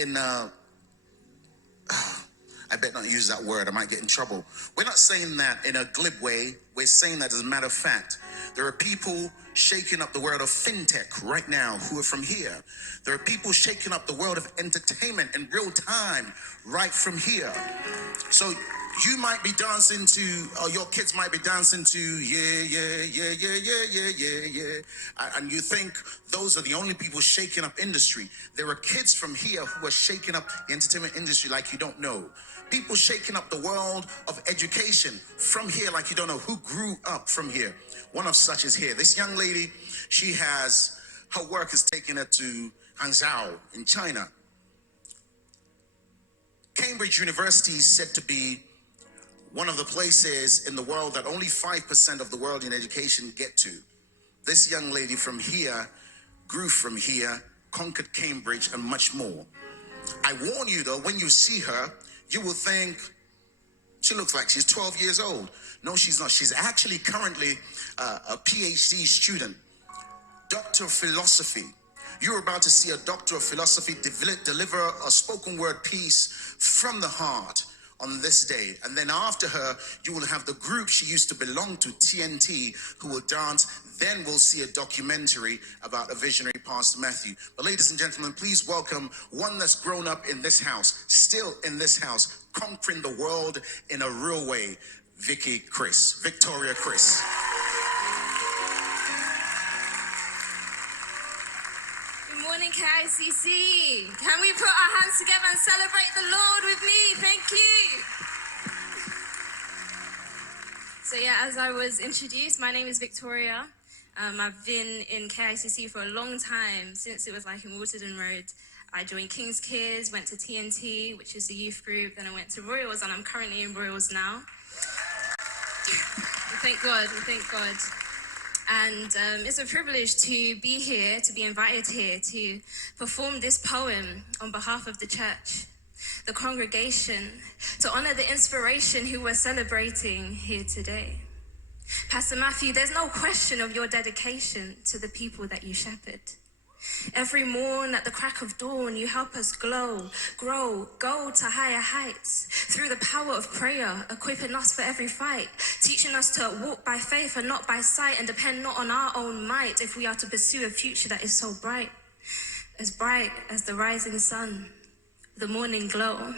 in I better not use that word, I might get in trouble. We're not saying that in a glib way. We're saying that as a matter of fact. There are people shaking up the world of fintech right now who are from here. There are people shaking up the world of entertainment in real time right from here. So you might be dancing to, or your kids might be dancing to, yeah, yeah, yeah, yeah, yeah, yeah, yeah, yeah. And you think those are the only people shaking up industry. There are kids from here who are shaking up the entertainment industry like you don't know. People shaking up the world of education from here like you don't know, who grew up from here. One of such is here. This young lady, her work has taken her to Hangzhou in China. Cambridge University is said to be one of the places in the world that only 5% of the world in education get to. This young lady from here grew from here, conquered Cambridge, and much more. I warn you though, when you see her, you will think she looks like she's 12 years old. No, she's not. She's actually currently a PhD student, Doctor of Philosophy. You're about to see a Doctor of Philosophy deliver a spoken word piece from the heart on this day. And then after her, you will have the group she used to belong to, TNT, who will dance. Then we'll see a documentary about a visionary, Pastor Matthew. But ladies and gentlemen, please welcome one that's grown up in this house, still in this house, conquering the world in a real way, Victoria Chris. Good morning, KICC. Can we put our hands together and celebrate the Lord with me? Thank you. So yeah, as I was introduced, my name is Victoria. I've been in KICC for a long time, since it was like in Waterden Road. I joined King's Kids, went to TNT, which is a youth group, then I went to Royals, and I'm currently in Royals now. Thank God, thank God. And it's a privilege to be here, to be invited here to perform this poem on behalf of the church, the congregation, to honor the inspiration who we're celebrating here today. Pastor Matthew, there's no question of your dedication to the people that you shepherd. Every morn at the crack of dawn, you help us glow, grow, go to higher heights through the power of prayer, equipping us for every fight, teaching us to walk by faith and not by sight, and depend not on our own might if we are to pursue a future that is so bright as the rising sun, the morning glow.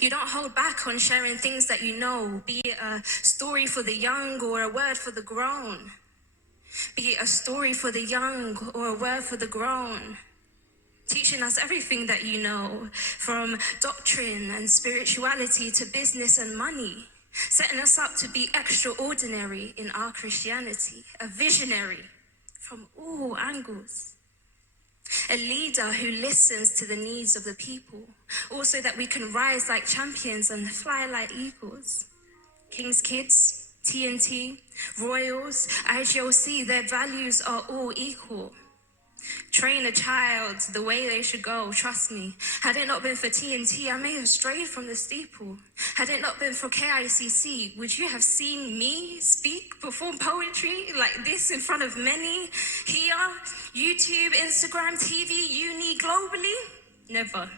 You don't hold back on sharing things that you know, be it a story for the young or a word for the grown. Be it a story for the young or a word for the grown. Teaching us everything that you know, from doctrine and spirituality to business and money. Setting us up to be extraordinary in our Christianity. A visionary from all angles. A leader who listens to the needs of the people. Also that we can rise like champions and fly like eagles. King's Kids, TNT, Royals, IGOC, their values are all equal. Train a child the way they should go, trust me. Had it not been for TNT, I may have strayed from the steeple. Had it not been for KICC, would you have seen me speak, perform poetry like this in front of many? Here, YouTube, Instagram, TV, uni, globally? Never.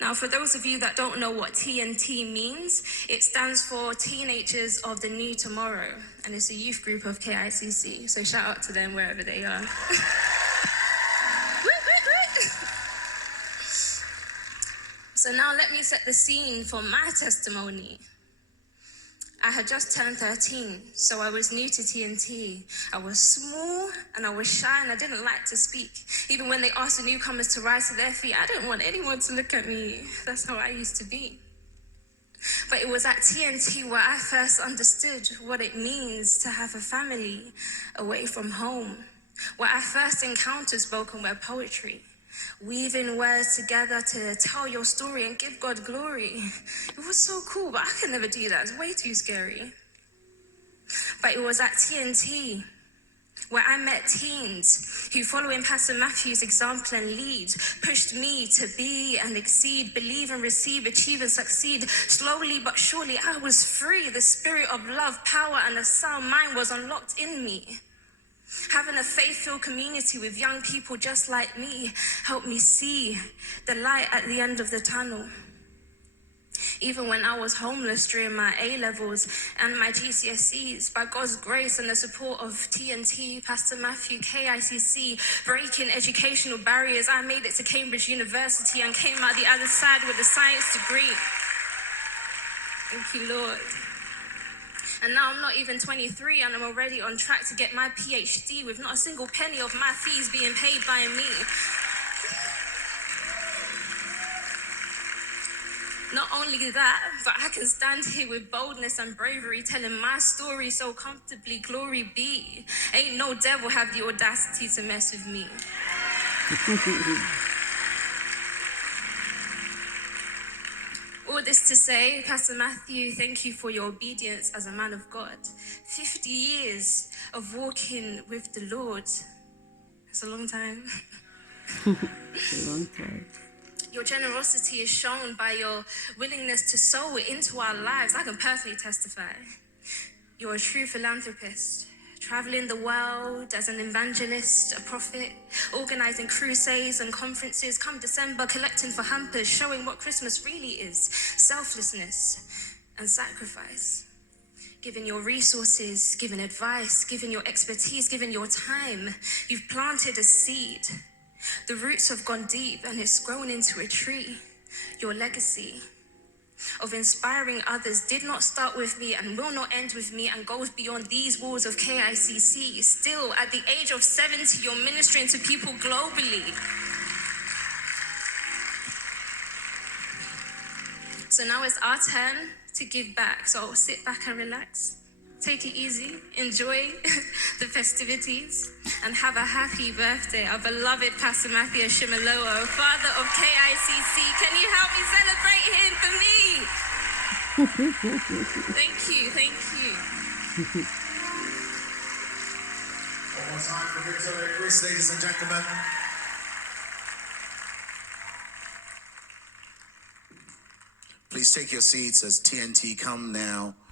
Now, for those of you that don't know what TNT means, it stands for Teenagers of the New Tomorrow, and it's a youth group of KICC, so shout out to them wherever they are. So now let me set the scene for my testimony. I had just turned 13, so I was new to TNT. I was small and I was shy and I didn't like to speak. Even when they asked the newcomers to rise to their feet, I didn't want anyone to look at me. That's how I used to be. But it was at TNT where I first understood what it means to have a family away from home, where I first encountered spoken word poetry. Weaving words together to tell your story and give God glory. It was so cool, but I could never do that. It's way too scary. But it was at TNT where I met teens who, following Pastor Matthew's example and lead, pushed me to be and exceed, believe and receive, achieve and succeed. Slowly but surely, I was free. The spirit of love, power, and a sound mind was unlocked in me. Having a faith-filled community with young people just like me helped me see the light at the end of the tunnel. Even when I was homeless during my A-levels and my GCSEs, by God's grace and the support of TNT, Pastor Matthew, KICC, breaking educational barriers, I made it to Cambridge University and came out the other side with a science degree. Thank you, Lord. And now I'm not even 23 and I'm already on track to get my PhD with not a single penny of my fees being paid by me. Not only that, but I can stand here with boldness and bravery telling my story so comfortably, glory be. Ain't no devil have the audacity to mess with me. All this to say, Pastor Matthew, thank you for your obedience as a man of God. 50 years of walking with the Lord. It's a long time. A long time. Your generosity is shown by your willingness to sow into our lives. I can personally testify. You're a true philanthropist, traveling the world as an evangelist, a prophet, organizing crusades and conferences, come December, collecting for hampers, showing what Christmas really is, selflessness and sacrifice. Giving your resources, giving advice, giving your expertise, giving your time. You've planted a seed. The roots have gone deep and it's grown into a tree. Your legacy of inspiring others did not start with me and will not end with me and goes beyond these walls of KICC. Still, at the age of 70, you're ministering to people globally. So now it's our turn to give back. So sit back and relax. Take it easy, enjoy the festivities, and have a happy birthday, our beloved Pastor Matthew Shimalowo, father of KICC. Can you help me celebrate him for me? Thank you, thank you. One more time for Immaculate-Doris, ladies and gentlemen. Please take your seats as TNT come now